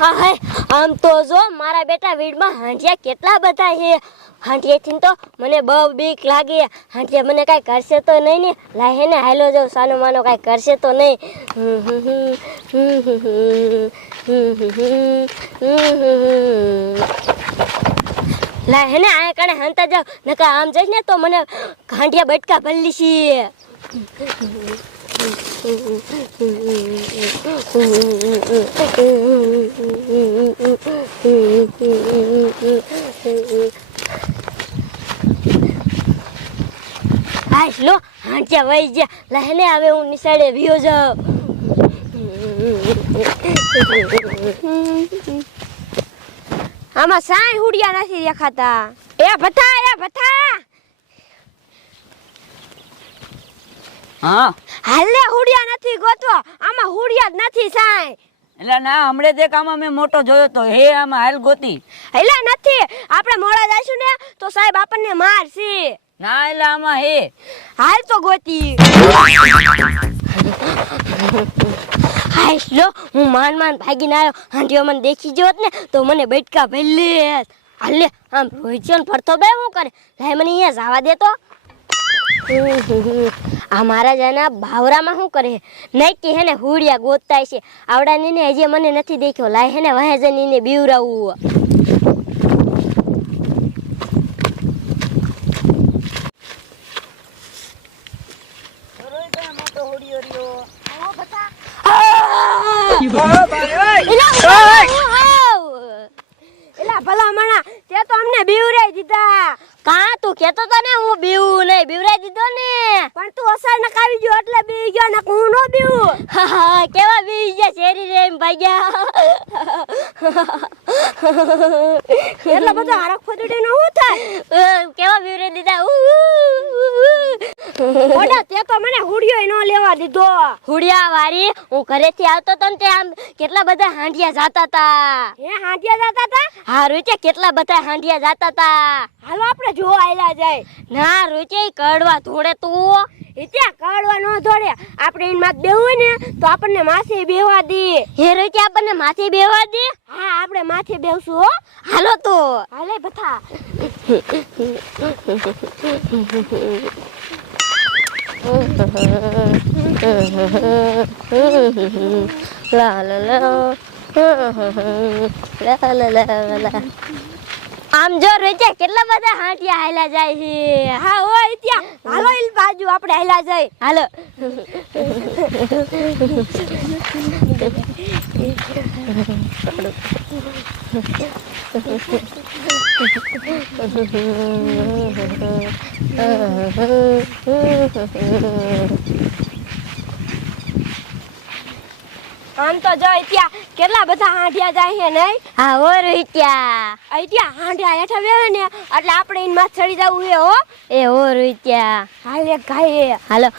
હા આમ તો જો, મારા બેટા વીડમાં હાંડિયા કેટલા બધા છે. હાંડિયાથી તો મને બહુ બીક લાગે. હાંડિયા મને કાંઈ કરશે તો નહીં ને? લાહે ને, હાલો જાઉં સાનો માનો કાંઈ કરશે તો નહીં. લાય હે ને આ કણે હાંતા જાવ નકા આમ જઈશ ને તો મને હાંડિયા બટકા ભલ્લી છે. હાશ લો હાંચ્યા વહી ગયા. લહેને હવે હું નિશાળે વિયો જાઉં. આમાં સાંઈ હુડિયા નથી દેખાતા એ ભથા એ ભથા. હા. હાલે હુડિયા નથી ગોતવો આમાં હુડિયા જ નથી સાય એટલે ના હમણે દેખ આમાં મેં મોટો જોયો તો હે આમાં હાલ ગોતી. એટલે નથી. આપણે મોડા જઈશું ને તો સાહેબ આપણને મારશે. ના એટલે આમાં હે. હાલ તો ગોતી. હાય લો હું માન માન ભાગીને આવ્યો હાંડીઓ મને દેખી ગયો ને તો મને બેટકા ભલે હાલે આમ રોહિત ફરતો બે હું કરે. લાય મને અહીંયા જવા દે આ જાના ભાવરામાં શું કરે? નહીં કે હેને હુડિયા ગોતતાય છે. આવડા ને હજી મને નથી દેખ્યો. લાય હેને વહે જઈને એને બીવરાવું. એલા ભલા મણા તે તો અમને બીવરાઈ દીધા કેતો તો ને હું બીવું નહીં બીવરાઈ દીધો ને. પણ તું અસર નકાવી ગયો એટલે બીવી ગયો ને હું નો બીવું. કેવા બી ગયા શેરી રે એમ ભાગ્યા એટલે બધો હરખ ફદડી નો થાય? કેવા બીવરે દીધા. મોટા તે તો મને હુડિયો નો લેવા દીધો. હુડિયા વારી હું ઘરેથી આવતો તો ને તે આમ કેટલા બધા હાંડિયા જાતા તા. હે હાંડિયા જતા તા? હા રૂચે કેટલા બધા હાંડિયા જાતા તા. હાલો આપણે જો આયલા જાય. ના રૂચે કડવા ધોડે તું. ત્યાં કાઢવા ન ધોડે આપણે એની માં બેવું ને તો આપણને માથે બેહવા દે. હે રૂચે આપણને માથે બેવા દે? હા આપણે માથે બેવશું હો. હાલો તો. હાલે બથા લા લા. લા લા લા લા લા. આમ જો રૂચે કેટલા બધા હાંડિયા હાલા જાય છે. હા હોય ત્યાં. હાલો ઇલ બાજુ આપણે હાલા જાય. હાલો. આમ તો જો ત્યાં કેટલા બધા હાંડિયા જાય છે નહીં? હા હો રૂત્યા અહીંયા હાંડિયા હેઠા બેવે ને એટલે આપણે એની માં ચડી જવું છે હો. એ હો રોહિત્યા હાલે ગાય હાલો.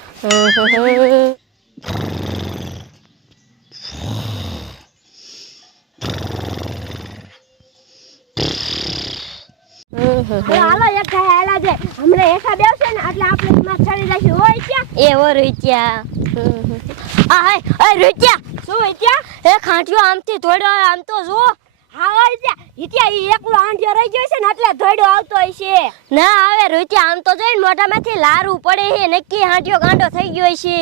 હાલો એક ગાય હેલા હમણાં હેઠા બેવશે ને એટલે આપણે એની માં ચડી જશું હોય ત્યાં એ હો રોહિત્યા આ હાય શું ઇત્યા ત્યાં? એ ખાંઠિયો આમથી થોડો આમ તો જો હા ઇત્યા ઇત્યા ઈ એકલો આંઢિયો રહી ગયો છે ને એટલે ધોડ્યો આવતો છે. ના આવે રોહિત્યા આમ તો જોઈને મોઢામાંથી લારું પડે છે નક્કી હાંઠિયો ગાંડો થઈ ગયો છે.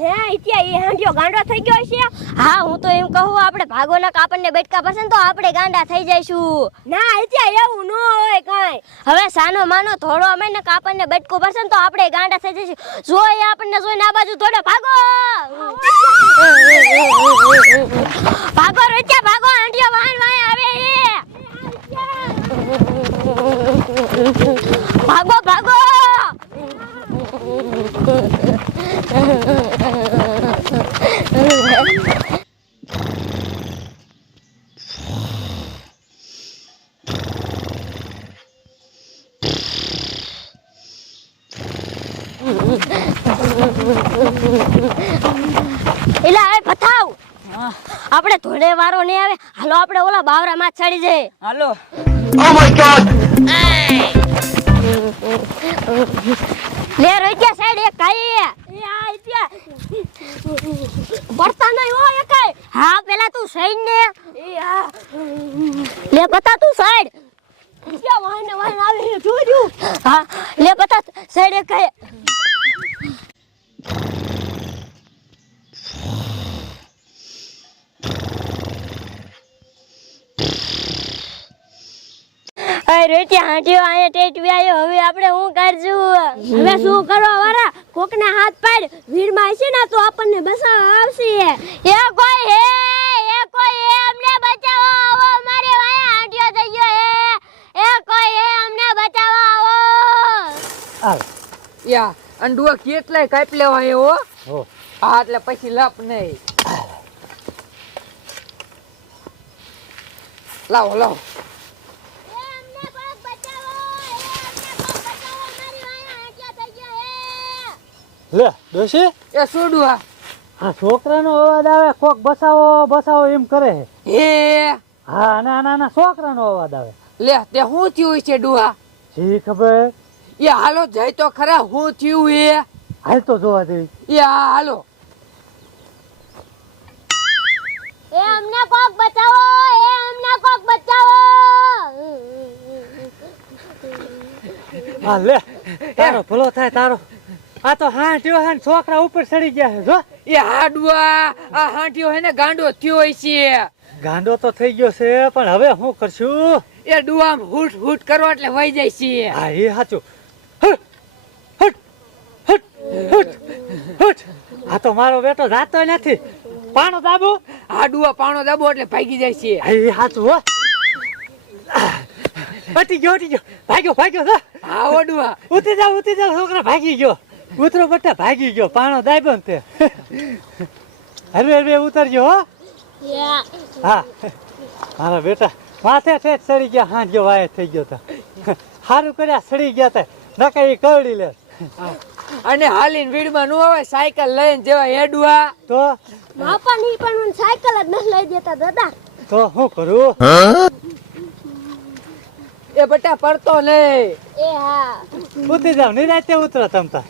હે ઇત્યા ઈ હાંડિયો ગાંડો થઈ ગયો છે? હા હું તો એમ કહું આપણે ભાગોના કાપડને બેટકા પડશે ને તો આપણે ગાંડા થઈ જઈશું. ના અત્યારે એવું ન હોય કાંઈ. હવે સાનો માનો થોડો અમે ને કાપડને બટકો પડશે ને તો આપણે ગાંડા થઈ જઈશું. જો એ આપણને જોઈને આ બાજુ થોડો ભાગો! ભાગો રોચ્યા ભાગો આંટીઓ વાહન વાહન આવે છે ભાગો ભાગો એટલે હવે પથાવ હા આપણે ધોળે વારો નહીં આવે. હાલો આપણે ઓલા બાવરા માં ચડી જઈએ. હાલો. લે રોજ્યા સાઈડ એક કાઈ એ આ ઈ ત્યાં પડતા નહીં હોય એકાય. હા પેલા તું સાઈડ ને. લે બતા તું સાઈડ. ક્યાં વાહને વાહને આવી જોજો હા લે બતા સાઈડ એક રેટી હાંટીઓ આયા ટેટવી હવે આપણે શું કરશું? હવે શું કરવા વાળા કોકના હાથ પાડ. વીરમાં છે ને તો આપણને બસાવવા આવશે. એ કોઈ હે એ કોઈ હે અમને બચાવો આવો. મારે વાયા હાંટીઓ થઈ ગયો હે. એ કોઈ હે અમને બચાવો આવો. યા અંડુઓ કેટલાય કાપી લેવા એવો? હો. હા એટલે પછી લપ નહીં. લાવો લાવો એ અમને કોક બચાવો એ અમને કોક બચાવો મારી વાયા હાંટીઓ થઈ ગયો હે લે ડોશી? એ સોડુઆ આ છોકરાનો અવાજ આવે કોક બસાવો બસાવો એમ કરે છે. હે હા ના ના ના છોકરાનો અવાજ આવે. લે તે શું થયું છે ડુઆ જી ખબર? એ હાલો જાય તો ખરા શું થયું એ હાલ તો જોવા દે. એ હા હાલો. એ અમને કોક બચાવો એ અમને કોક બચાવો. હા લે. તારો ભલો થાય તારો. આ તો હાંઠ્યો હે હા છોકરા ઉપર ચડી ગયા છે જો. એ હાડવા આ હાંઠિયો હે ને ગાંડો થયો છે. ગાંડો તો થઈ ગયો છે પણ હવે શું કરશું? એ ડુઆમ હુટ હુટ કરો એટલે વહી જાય છે. હા એ સાચું આ તો મારો બેટો જાતો નથી. પાણો દાબો. આ ડુઆ પાણો દાબો એટલે ભાગી જાય છે. હા એ સાચું હો. અટી ગયો અટી ગયો. ભાગ્યો ભાગ્યો હા. ઓડુઆ ઉતરી જાવ ઉતરી જાવ છોકરા ભાગી ગયો. ઉતરો બટ્ટા ભાગી ગયો પાણો દાય ને તે. હરવે હરવે ઉતરજો હો. હા. મારા બેટા માથે ઠેઠ સડી ગયા હાથ ગયો વાય થઈ ગયો તા. સારું કર્યા સડી ગયા તા. નકા એ કવડી લે. અને હાલીને વીડમાં નું આવે સાયકલ લઈને જેવા હેડવા. તો? બાપા ની પણ સાયકલ જ નથી લઈ દેતા દાદા. તો શું કરું? એ બટા પડતો નહીં. એ હા. બુદ્ધિ જાવ નિરાતે ઉતરો તમતા